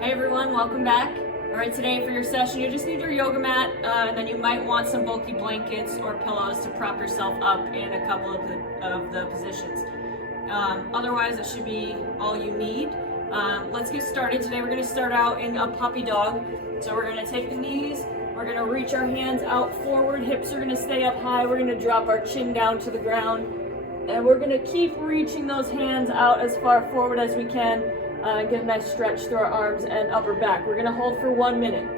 Hey everyone, welcome back. All right, today for your session, you just need your yoga mat, and then you might want some bulky blankets or pillows to prop yourself up in a couple of the positions. Otherwise, that should be all you need. Let's get started. Today we're going to start out in a puppy dog. So we're going to take the knees, we're going to reach our hands out forward, hips are going to stay up high, we're going to drop our chin down to the ground, and we're going to keep reaching those hands out as far forward as we can. Get a nice stretch through our arms and upper back. We're going to hold for 1 minute.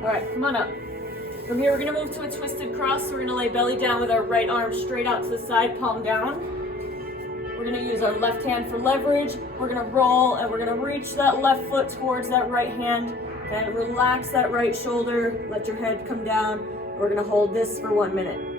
All right, come on up. From here, we're gonna move to a twisted cross. So we're gonna lay belly down with our right arm straight out to the side, palm down. We're gonna use our left hand for leverage. We're gonna roll and we're gonna reach that left foot towards that right hand and relax that right shoulder. Let your head come down. We're gonna hold this for 1 minute.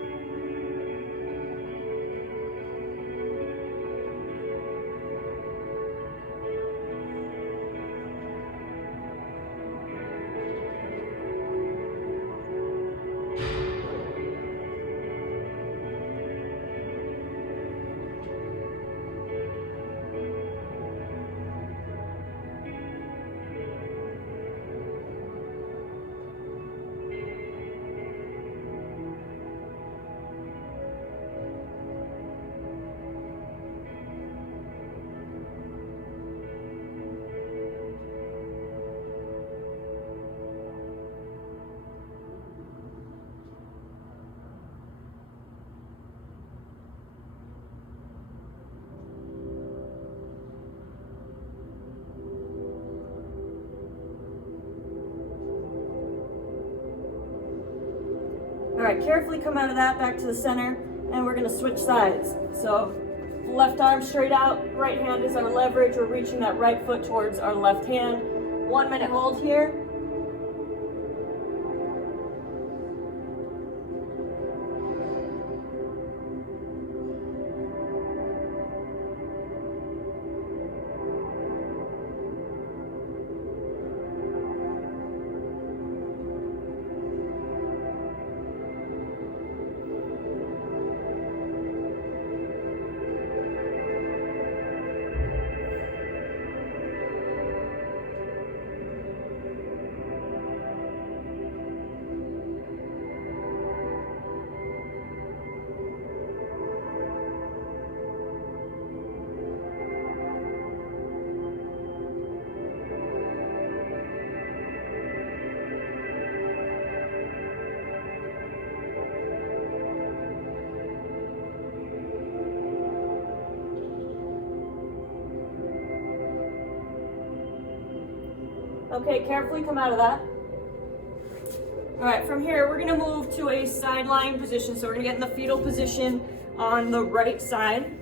All right, carefully come out of that back to the center, and we're gonna switch sides. So left arm straight out, right hand is our leverage. We're reaching that right foot towards our left hand. 1 minute hold here. Okay, carefully come out of that. All right, from here, we're gonna move to a sideline position. So we're gonna get in the fetal position on the right side.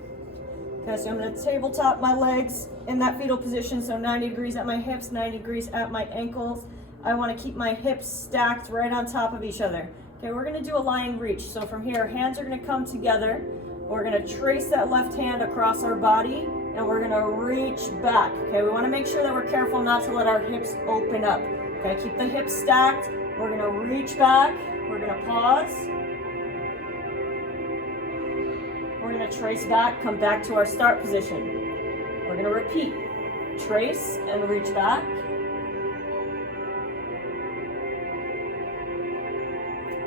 Okay, so I'm gonna tabletop my legs in that fetal position. So 90 degrees at my hips, 90 degrees at my ankles. I wanna keep my hips stacked right on top of each other. Okay, we're gonna do a lying reach. So from here, hands are gonna come together. We're gonna trace that left hand across our body, and we're gonna reach back. Okay, we wanna make sure that we're careful not to let our hips open up. Okay, keep the hips stacked. We're gonna reach back. We're gonna pause. We're gonna trace back, come back to our start position. We're gonna repeat. Trace and reach back.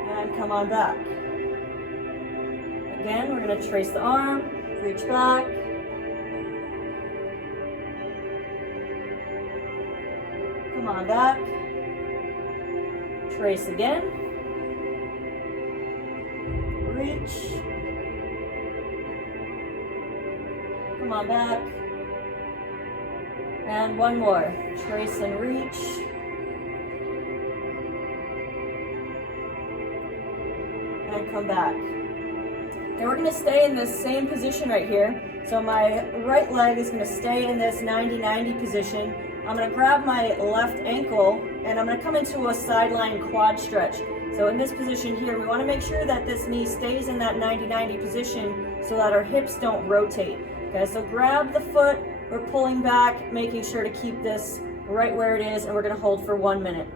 And come on back. Again, we're gonna trace the arm, reach back. Come on back. Trace again. Reach. Come on back. And one more. Trace and reach. And come back. Okay, we're gonna stay in this same position right here. So my right leg is gonna stay in this 90-90 position. I'm gonna grab my left ankle and I'm gonna come into a sideline quad stretch. So in this position here, we wanna make sure that this knee stays in that 90-90 position so that our hips don't rotate. Okay, so grab the foot, we're pulling back, making sure to keep this right where it is, and we're gonna hold for 1 minute.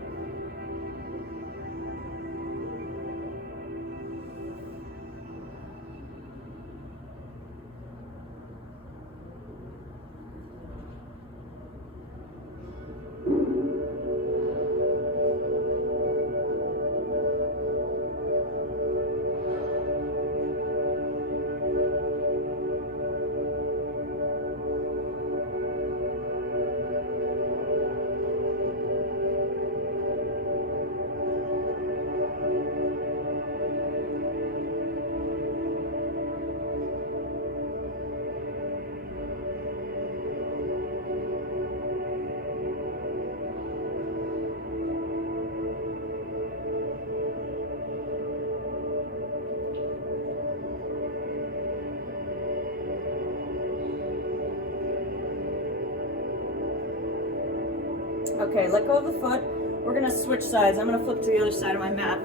Okay, let go of the foot. We're gonna switch sides. I'm gonna flip to the other side of my mat.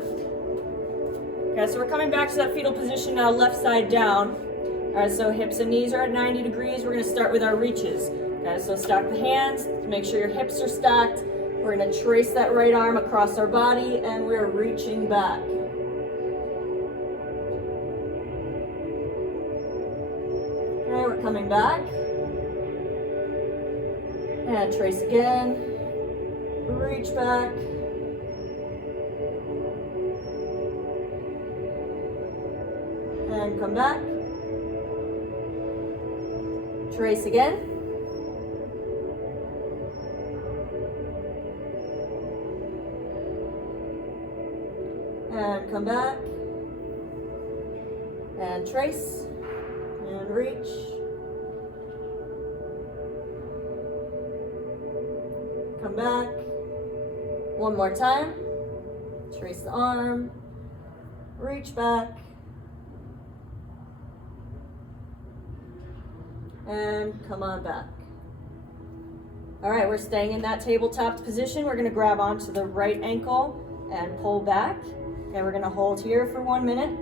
Okay, so we're coming back to that fetal position now, left side down. All right, so hips and knees are at 90 degrees. We're gonna start with our reaches. Okay, so stack the hands, make sure your hips are stacked. We're gonna trace that right arm across our body and we're reaching back. Okay, we're coming back. And trace again. Reach back. And come back. Trace again. And come back. And trace. And reach. Come back. One more time. Trace the arm. Reach back. And come on back. All right, we're staying in that tabletop position. We're gonna grab onto the right ankle and pull back. And we're gonna hold here for 1 minute.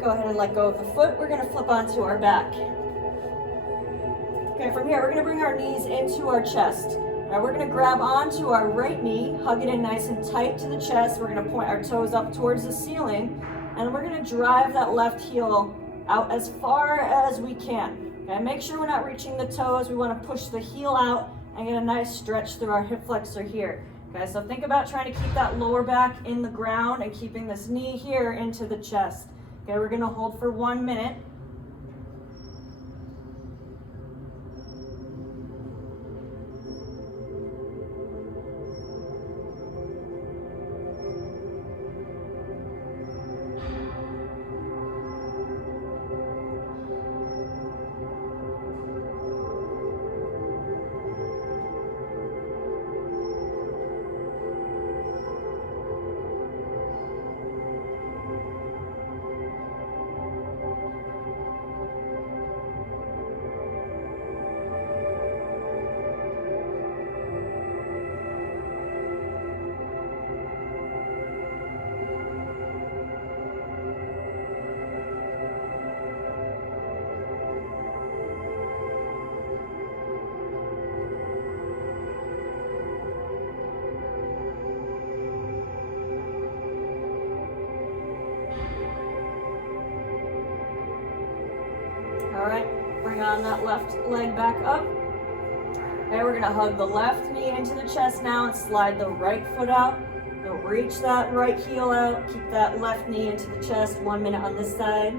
Go ahead and let go of the foot. We're gonna flip onto our back. Okay, from here, we're gonna bring our knees into our chest. Now we're gonna grab onto our right knee, hug it in nice and tight to the chest. We're gonna point our toes up towards the ceiling, and we're gonna drive that left heel out as far as we can. Okay, make sure we're not reaching the toes. We wanna push the heel out and get a nice stretch through our hip flexor here. Okay, so think about trying to keep that lower back in the ground and keeping this knee here into the chest. Okay, we're gonna hold for 1 minute. bring on that left leg back up. Okay, we're gonna hug the left knee into the chest now and slide the right foot out. You'll reach that right heel out, keep that left knee into the chest, 1 minute on this side.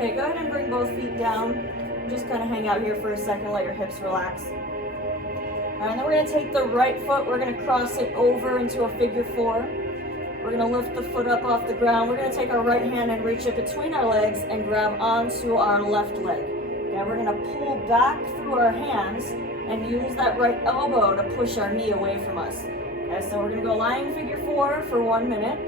Okay, go ahead and bring both feet down. Just kind of hang out here for a second, let your hips relax. All right, and then we're gonna take the right foot, we're gonna cross it over into a figure four. We're gonna lift the foot up off the ground. We're gonna take our right hand and reach it between our legs and grab onto our left leg. Okay, we're gonna pull back through our hands and use that right elbow to push our knee away from us. Okay, so we're gonna go lying figure four for 1 minute.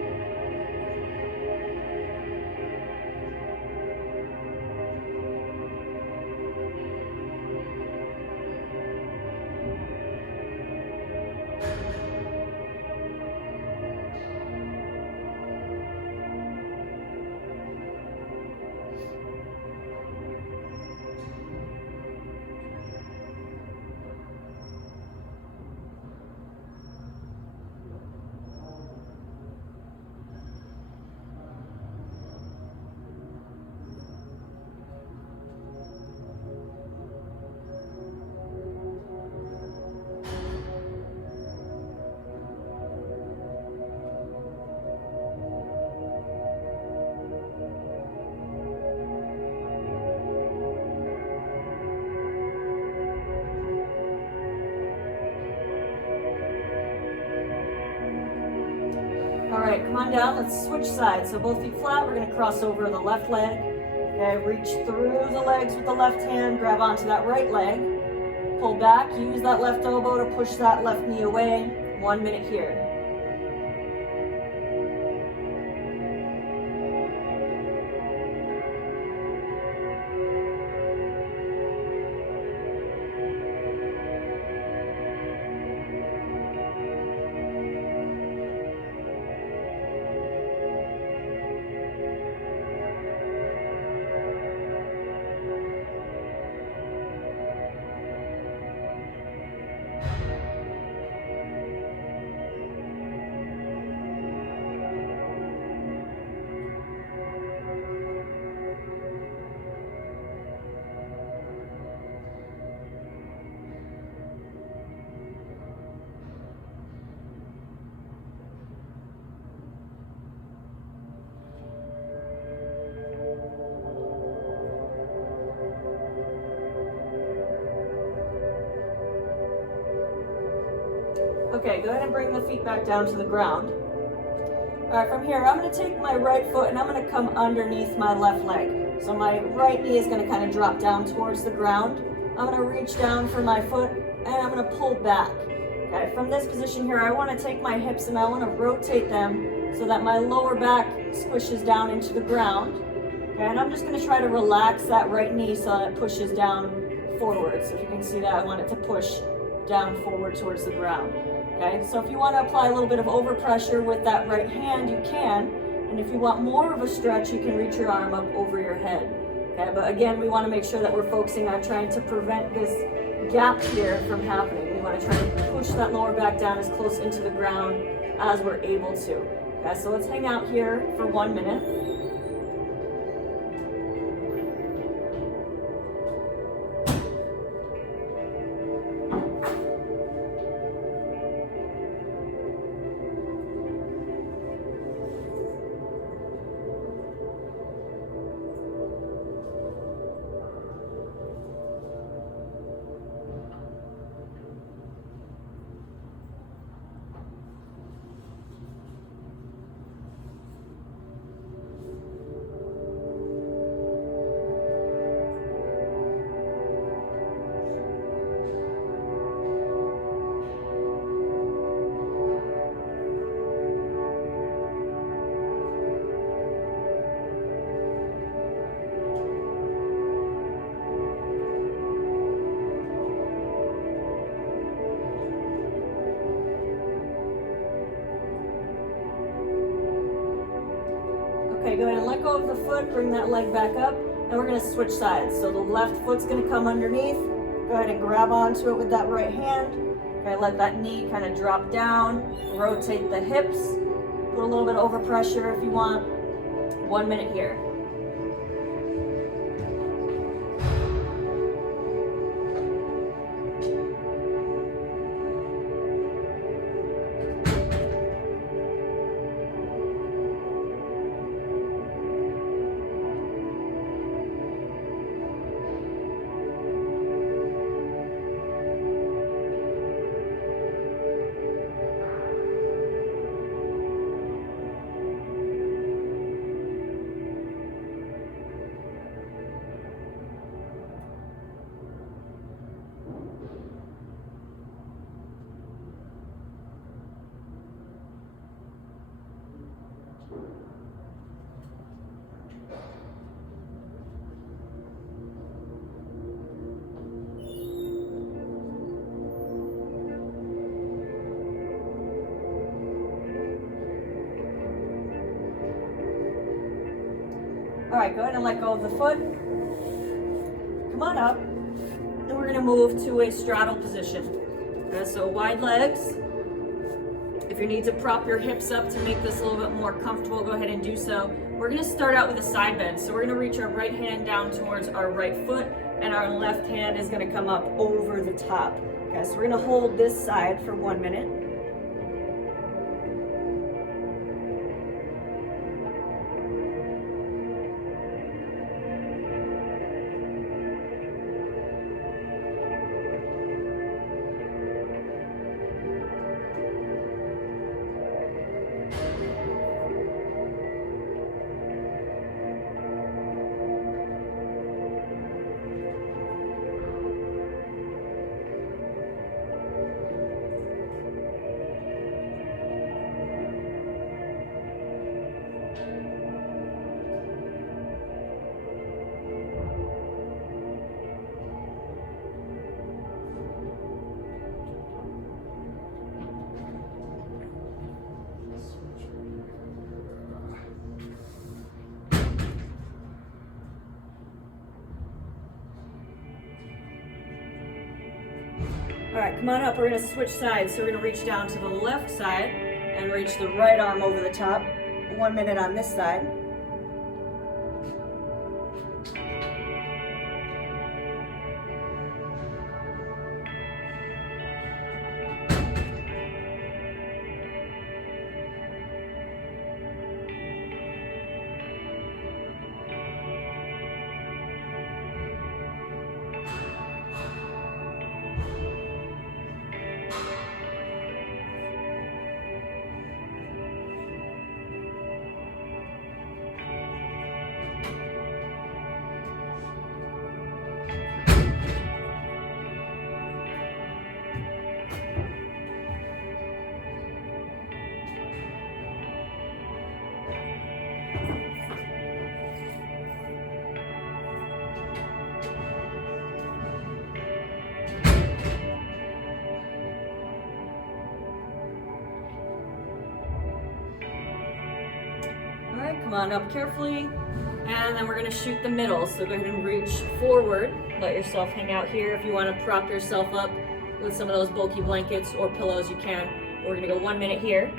All right, come on down, let's switch sides. So both feet flat, we're gonna cross over the left leg. Okay, reach through the legs with the left hand, grab onto that right leg. Pull back, use that left elbow to push that left knee away. 1 minute here. Okay, go ahead and bring the feet back down to the ground. All right, from here, I'm gonna take my right foot and I'm gonna come underneath my left leg. So my right knee is gonna kind of drop down towards the ground. I'm gonna reach down for my foot and I'm gonna pull back. Okay, from this position here, I wanna take my hips and I wanna rotate them so that my lower back squishes down into the ground. Okay, and I'm just gonna try to relax that right knee so that it pushes down forward. So if you can see that, I want it to push down forward towards the ground. Okay, so if you want to apply a little bit of overpressure with that right hand, you can. And if you want more of a stretch, you can reach your arm up over your head. Okay, but again, we want to make sure that we're focusing on trying to prevent this gap here from happening. We want to try to push that lower back down as close into the ground as we're able to. Okay, so let's hang out here for 1 minute. Okay, go ahead and let go of the foot, bring that leg back up, and we're gonna switch sides. So the left foot's gonna come underneath. Go ahead and grab onto it with that right hand. Okay, let that knee kind of drop down, rotate the hips, put a little bit of overpressure if you want. 1 minute here. All right, go ahead and let go of the foot. Come on up. And we're gonna move to a straddle position. Okay, so wide legs. If you need to prop your hips up to make this a little bit more comfortable, go ahead and do so. We're gonna start out with a side bend. So we're gonna reach our right hand down towards our right foot, and our left hand is gonna come up over the top. Okay, so we're gonna hold this side for 1 minute. All right, come on up. We're gonna switch sides. So we're gonna reach down to the left side and reach the right arm over the top. 1 minute on this side. Come on up carefully, and then we're gonna shoot the middle. So go ahead and reach forward. Let yourself hang out here. If you want to prop yourself up with some of those bulky blankets or pillows, you can. We're gonna go 1 minute here.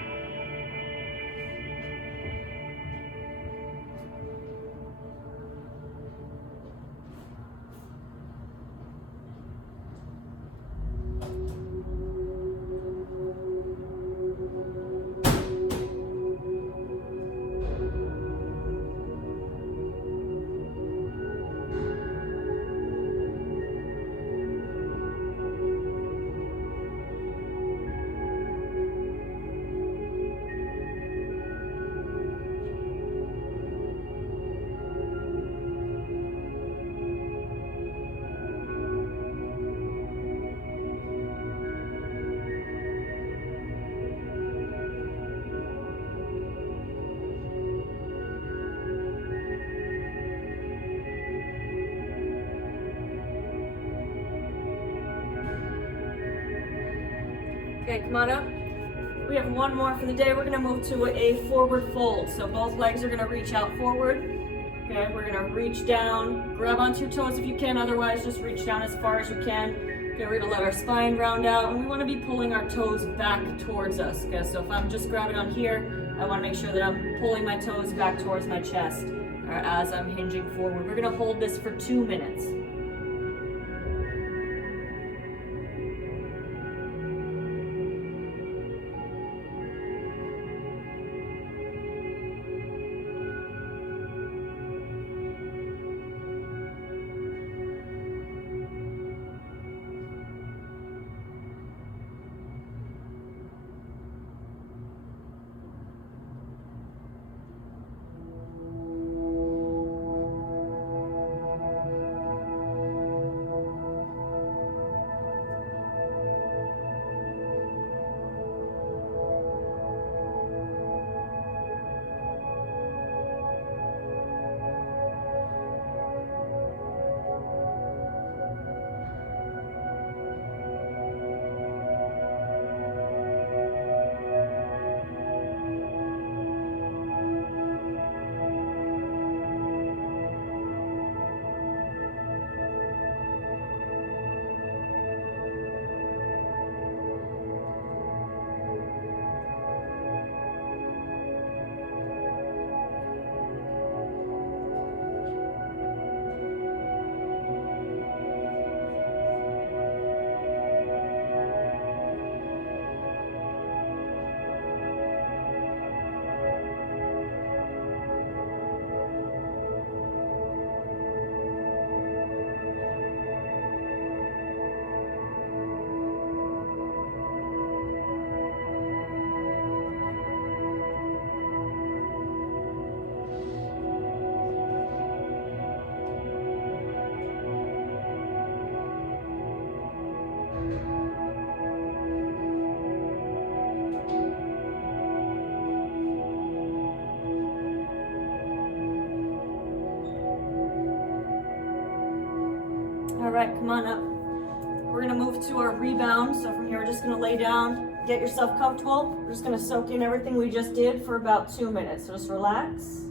Okay, come on up. We have one more for the day. We're gonna move to a forward fold. So both legs are gonna reach out forward. Okay, we're gonna reach down, grab onto your toes if you can, otherwise just reach down as far as you can. Okay, we're gonna let our spine round out, and we wanna be pulling our toes back towards us. Okay, so if I'm just grabbing on here, I wanna make sure that I'm pulling my toes back towards my chest as I'm hinging forward. We're gonna hold this for 2 minutes. All right, come on up. We're gonna move to our rebound. So from here, we're just gonna lay down, get yourself comfortable. We're just gonna soak in everything we just did for about 2 minutes. So just relax.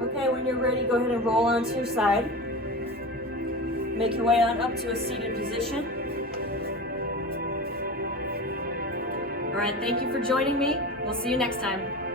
Okay, when you're ready, go ahead and roll onto your side. Make your way on up to a seated position. All right, thank you for joining me. We'll see you next time.